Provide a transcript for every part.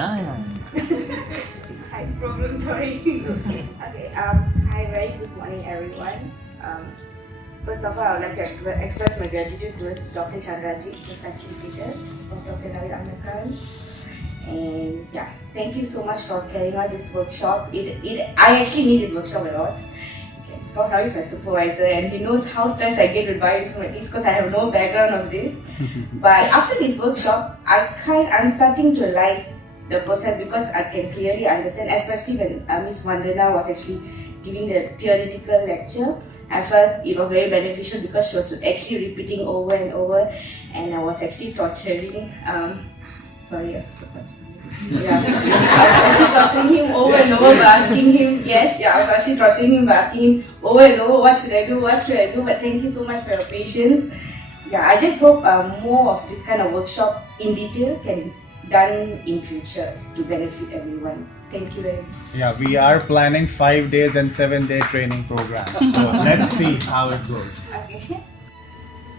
Hi, problem, sorry. Okay, hi, very good morning, everyone. First of all, I would like to express my gratitude towards Dr. Chandraji, the facilitators of Dr. Navid Amnakan. And yeah, thank you so much for carrying out this workshop. I actually need this workshop a lot. Prof. Navid is my supervisor and he knows how stressed I get with bioinformatics because I have no background of this. But after this workshop, I'm starting to like the process because I can clearly understand, especially when Ms. Vandana was actually giving the theoretical lecture. I felt it was very beneficial because she was actually repeating over and over, and I was actually torturing. Sorry, I forgot. Yeah, I was actually torturing him over and over by asking him. Yes, yeah, I was actually torturing him by asking him over and over, what should I do? What should I do? But thank you so much for your patience. Yeah, I just hope more of this kind of workshop in detail can be done in future to benefit everyone. Thank you very much. Yeah, we are planning 5 days and 7-day training program. So let's see how it goes. Okay.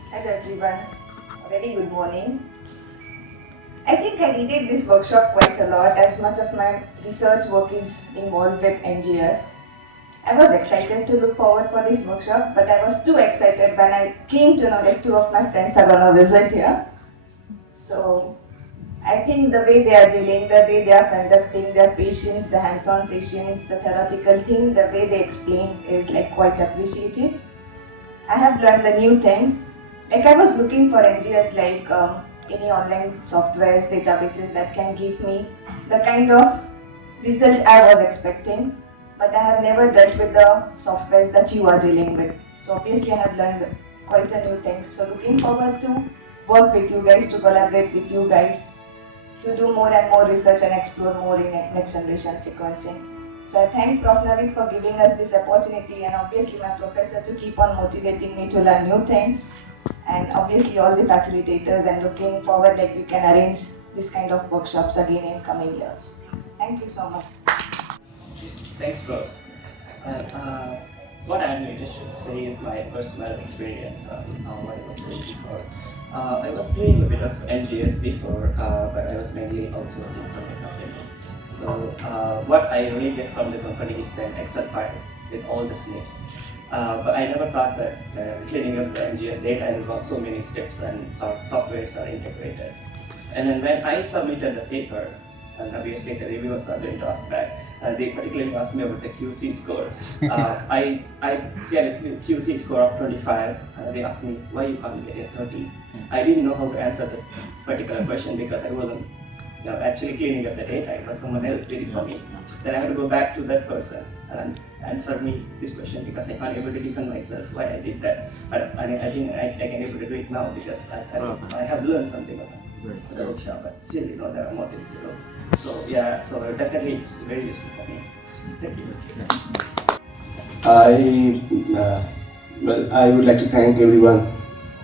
Hello everyone. A very good morning. I think I needed this workshop quite a lot as much of my research work is involved with NGS. I was excited to look forward for this workshop, but I was too excited when I came to know that 2 of my friends are going to visit here. So I think the way they are dealing, the way they are conducting their patients, the hands-on sessions, the theoretical thing, the way they explain is like quite appreciative. I have learned the new things. Like I was looking for NGS like any online softwares, databases that can give me the kind of result I was expecting. But I have never dealt with the softwares that you are dealing with. So obviously I have learned quite a new things. So looking forward to work with you guys, to collaborate with you guys, to do more and more research and explore more in next generation sequencing. So I thank Prof. Navid for giving us this opportunity and obviously my professor to keep on motivating me to learn new things. And obviously all the facilitators and looking forward that we can arrange this kind of workshops again in coming years. Thank you so much. Thanks, bro. What I'm going to say is my personal experience on what I was doing before. I was doing a bit of NGS before, but I was mainly outsourcing from the company. So what I really get from the company is an Excel file with all the SNPs. But I never thought that cleaning up the NGS data involves so many steps and softwares are integrated. And then when I submitted the paper, and obviously the reviewers are going to ask back. They particularly asked me about the QC score. I get a QC score of 25. They asked me why you can't get a 30. I didn't know how to answer the particular question because I wasn't actually cleaning up the data. It was someone else did it for me. Then I had to go back to that person and answer me this question because I can't able to defend myself why I did that. But I think I can able to do it now because I have learned something about the workshop, but still, there are more things to do. So yeah, so definitely it's very useful for me. Thank you. I would like to thank everyone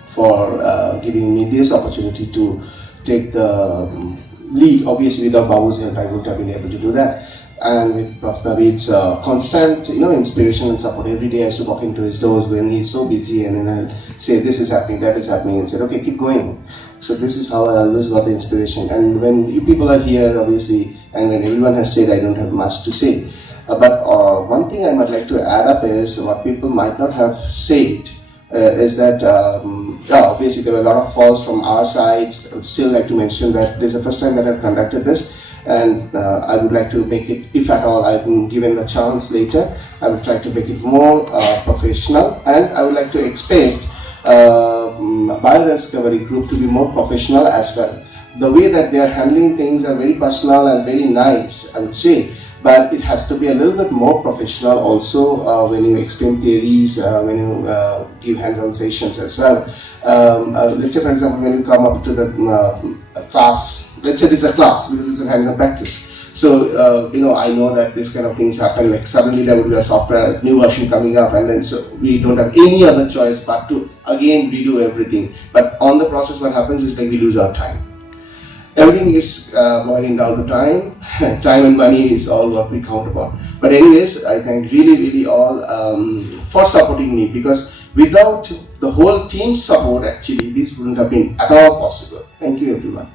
for giving me this opportunity to take the lead. Obviously, without Babu's help, I wouldn't have been able to do that. And with Prof. Navid's constant, inspiration and support. Every day I used to walk into his doors when he's so busy, and then I'll say, "This is happening, that is happening," and said, "Okay, keep going." So this is how I always got the inspiration. And when you people are here, obviously, and when everyone has said, I don't have much to say. But one thing I might like to add up is what people might not have said is that obviously there were a lot of falls from our sides. I would still like to mention that this is the first time that I've conducted this. And I would like to make it, if at all I've been given a chance later, I will try to make it more professional, and I would like to expect Biodiscovery Group to be more professional as well. The way that they are handling things are very personal and very nice, I would say, but it has to be a little bit more professional also when you explain theories, when you give hands-on sessions as well. Let's say, for example, when you come up to the class, let's say this is a class because it's a hands-on practice. So, I know that this kind of things happen, like suddenly there would be a software, new version coming up, and then so we don't have any other choice but to again redo everything. But on the process, what happens is like we lose our time. Everything is boiling down to time. Time and money is all what we count upon. But anyways, I thank really all for supporting me, because without the whole team's support, actually, this wouldn't have been at all possible. Thank you, everyone.